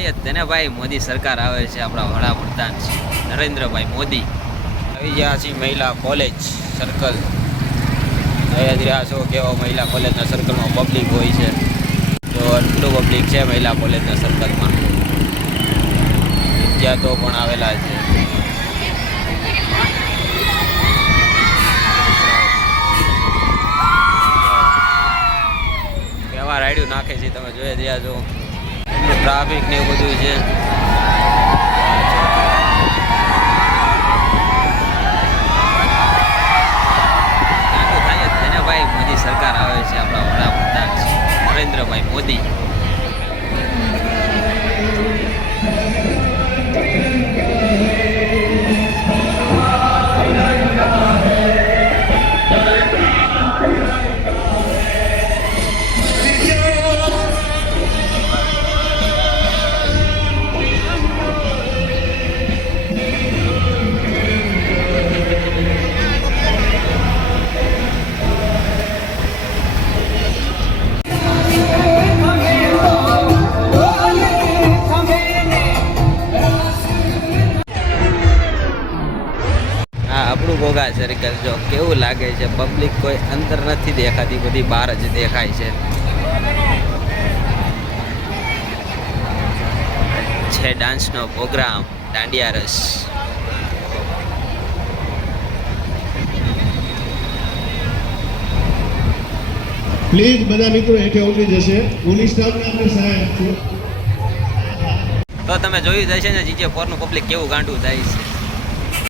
થાય જ તેને ભાઈ. મોદી સરકાર આવે છે, આપણા વડાપ્રધાન છે નરેન્દ્રભાઈ મોદી. આવી ગયા છીએ મહિલા કોલેજ સર્કલ. જોઈ જ રહ્યા છો કેવો મહિલા કોલેજના સર્કલમાં પબ્લિક હોય છે. તો આટલું પબ્લિક છે મહિલા કોલેજના સર્કલમાં. વિદ્યાર્થીઓ પણ આવેલા છે. કેવા રાયડું નાખે છે તમે જોઈ રહ્યા છો. ટ્રાફિક ને એવું બધું છે. થાય જ તેને ભાઈ. મોદી સરકાર આવે છે, આપણા વડાપ્રધાન છે નરેન્દ્રભાઈ મોદી. આપણું ઘોઘા સર્કલ જો કેવું લાગે છે. પબ્લિક કોઈ અંદર નથી દેખાતી, બધી બહાર જ દેખાય છે ડાન્સનો પ્રોગ્રામ, દાંડિયા રસ. પ્લીઝ બધા મિત્રો હેઠે ઉતરી જશે. પોલીસ સ્ટાફને આપણે સહાય આપશું. તો તમે જોયું જાય છે ને GJ4 નું પબ્લિક કેવું ગાંડું થાય છે.